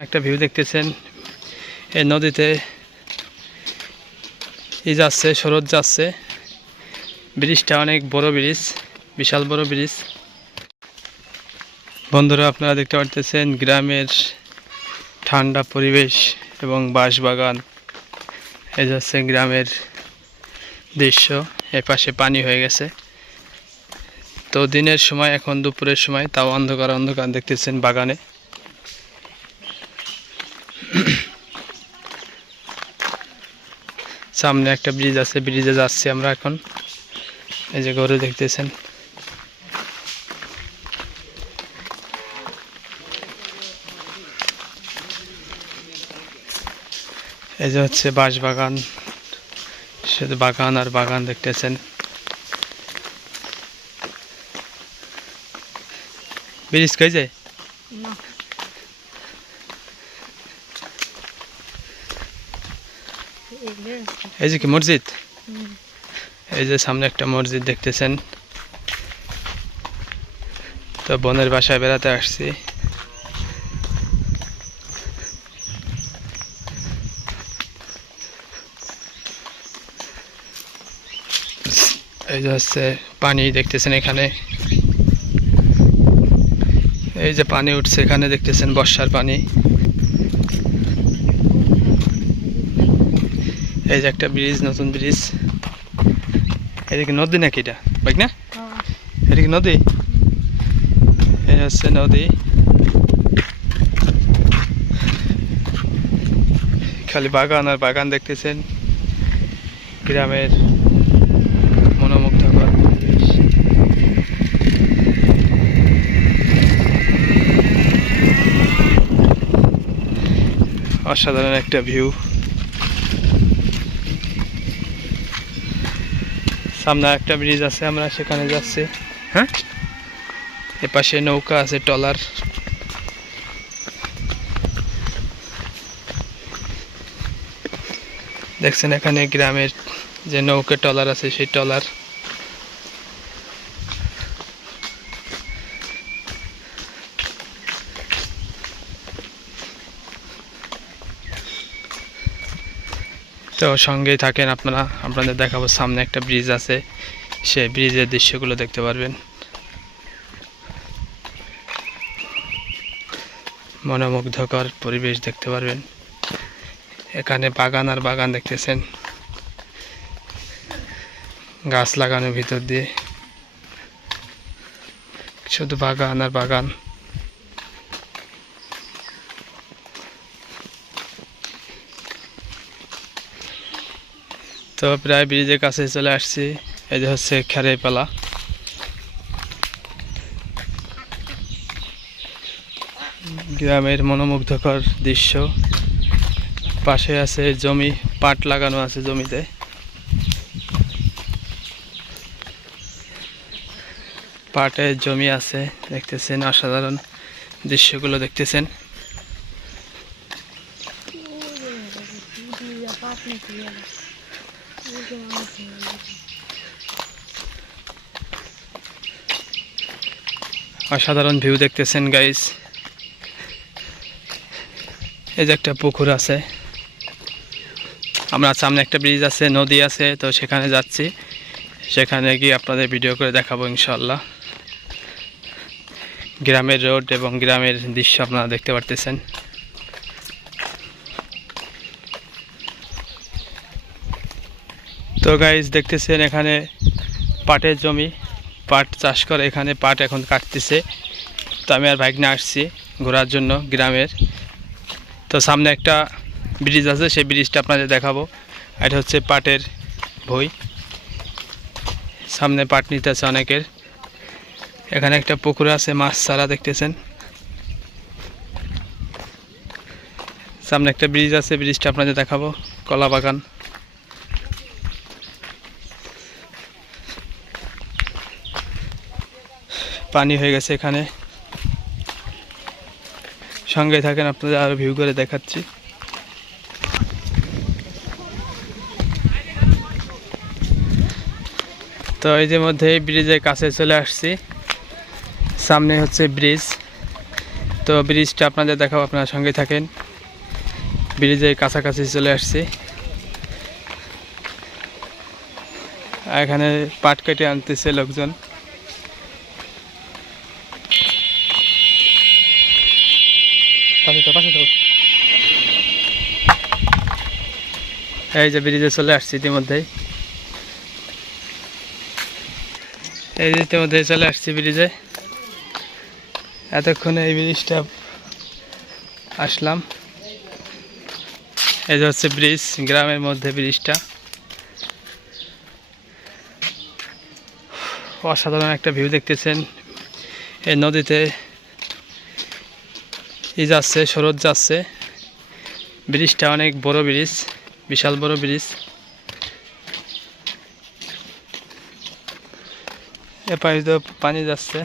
একটা ভিউ দেখতেছেন। এই নদীতে ই যাচ্ছে স্রোত যাচ্ছে। ব্রিজটা অনেক বড় ব্রিজ, বিশাল বড় ব্রিজ। বন্ধুরা, আপনারা দেখতে পারতেছেন গ্রামের ঠান্ডা পরিবেশ এবং বাঁশবাগান। এ যাচ্ছে গ্রামের দৃশ্য এ পাশে পানি হয়ে গেছে। তো দিনের সময়, এখন দুপুরের সময়, তাও অন্ধকার অন্ধকার দেখতেছেন বাগানে। সামনে একটা ব্রিজ আছে ব্রিজে যাচ্ছি আমরা এখন। এই যে গরু দেখতেছেন। এই যে হচ্ছে বাঁশ বাগান শুধু বাগান আর বাগান দেখতেছেন। ব্রিজ কই যায় না এগুলো এই যে কি মসজিদ? এই যে সামনে একটা মসজিদ দেখতেছেন। তো বনের বাসায় বেড়াতে আসছি। এই যে হচ্ছে পানি দেখতেছেন এখানে। এই যে পানি উঠছে এখানে দেখতেছেন বর্ষার পানি। এই যে একটা ব্রিজ নতুন ব্রিজ। এদিকে নদী নাকি এটা? বাইক না? হ্যাঁ। এদিকে নদী? এই হচ্ছে নদী। খালি বাগান আর বাগান দেখতেছেন। গ্রামের মনোমুগ্ধকর অসাধারণ একটা ভিউ। সামনে একটা ব্রিজ আছে আমরা সেখানে যাচ্ছি। হ্যাঁ? এপাশে নৌকা আছে টলার দেখছেন এখানে গ্রামের যে নৌকা টলার আছে সেই টলার তো সঙ্গেই থাকেন আপনারা। আপনাদের দেখাবো সামনে একটা ব্রিজ আছে। সেই ব্রিজের দৃশ্যগুলো দেখতে পারবেন। মনোমুগ্ধকর পরিবেশ দেখতে পারবেন। এখানে বাগান আর বাগান দেখতেছেন। গাছ লাগানো ভিতর দিয়ে। শুধু বাগান আর বাগান। তো প্রায় ব্রিজের কাছে চলে আসছি। এই যে হচ্ছে খেরাইপালা গ্রামের মনোমুগ্ধকর দৃশ্য। পাশে আছে জমি, পাট লাগানো আছে জমিতে। পাটের জমি আছে, দেখতেছেন অসাধারণ দৃশ্যগুলো দেখতেছেন। অসাধারণ ভিউ দেখতেছেন গাইস এই যে একটা পুকুর আছে। আমরা সামনে একটা ব্রিজ আছে, নদী আছে, তো সেখানে যাচ্ছি। সেখানে গিয়ে আপনাদের ভিডিও করে দেখাবো ইনশাল্লাহ গ্রামের রোড এবং গ্রামের দৃশ্য আপনারা দেখতে পারতেছেন। তো গাইজ দেখতেছেন এখানে পাটের জমি। পাট চাষ করে, এখানে পাট এখন কাটতেছে। তো আমি আর বাইক নিয়ে আসছি ঘোরার জন্য গ্রামের। তো সামনে একটা ব্রিজ আছে, সেই ব্রিজটা আপনাদের দেখাবো। এটা হচ্ছে পাটের ভই। সামনে পাট নিতেছে অনেকের। এখানে একটা পুকুর আছে, মাছ ছাড়া দেখতেছেন। সামনে একটা ব্রিজ আছে, ব্রিজটা আপনাদের দেখাবো, কলা বাগান। পানি হয়ে গেছে এখানে। সঙ্গে থাকেন, আপনাদের আরও ভিউ করে দেখাচ্ছি। তো এই যে মধ্যে ব্রিজের কাছে চলে আসছি। সামনে হচ্ছে ব্রিজ। তো ব্রিজটা আপনাদের দেখাও আপনারা সঙ্গে থাকেন। ব্রিজের কাছাকাছি চলে আসছি। এখানে পাট কেটে আনতেছে লোকজন। তো, পাশে তো। এই যে ব্রিজে চলে আসছি ইতিমধ্যেই। এই যে ইতিমধ্যে চলে আসছি ব্রিজে। এতক্ষণে এই ব্রিজটা আসলাম। এই যে হচ্ছে ব্রিজ, গ্রামের মধ্যে ব্রিজটা। অসাধারণ একটা ভিউ দেখতেছেন এই নদীতে। ই যাচ্ছে স্রোত যাচ্ছে। ব্রিজটা অনেক বড় ব্রিজ, বিশাল বড় ব্রিজ। এ পাশে তো পানি যাচ্ছে।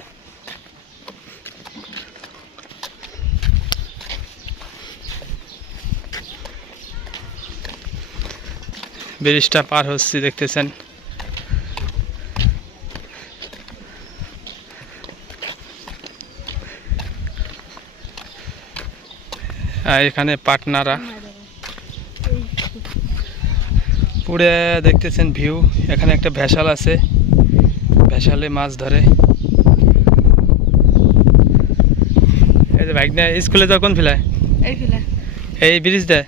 ব্রিজটা পার হচ্ছি, দেখতেছেন। এখানে পাটনারা। পুরে দেখতেছেন ভিউ এখানে একটা ভেসাল আছে। ভেসালে মাছ ধরে। এই যে ভাগনা স্কুলে যাও কোন ফিলায়? এই ব্রিজ দেয়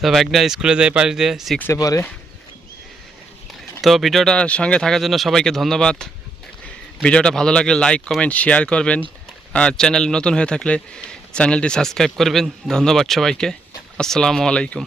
তো ভাগনা স্কুলে যায় পাশ দিয়ে সিক্সে পড়ে। তো ভিডিওটার সঙ্গে থাকার জন্য সবাইকে ধন্যবাদ। ভিডিওটা ভালো লাগলে লাইক কমেন্ট শেয়ার করবেন। আর চ্যানেল নতুন হয়ে থাকলে চ্যানেলটি সাবস্ক্রাইব করবেন। ধন্যবাদ সবাইকে। আসসালামু আলাইকুম।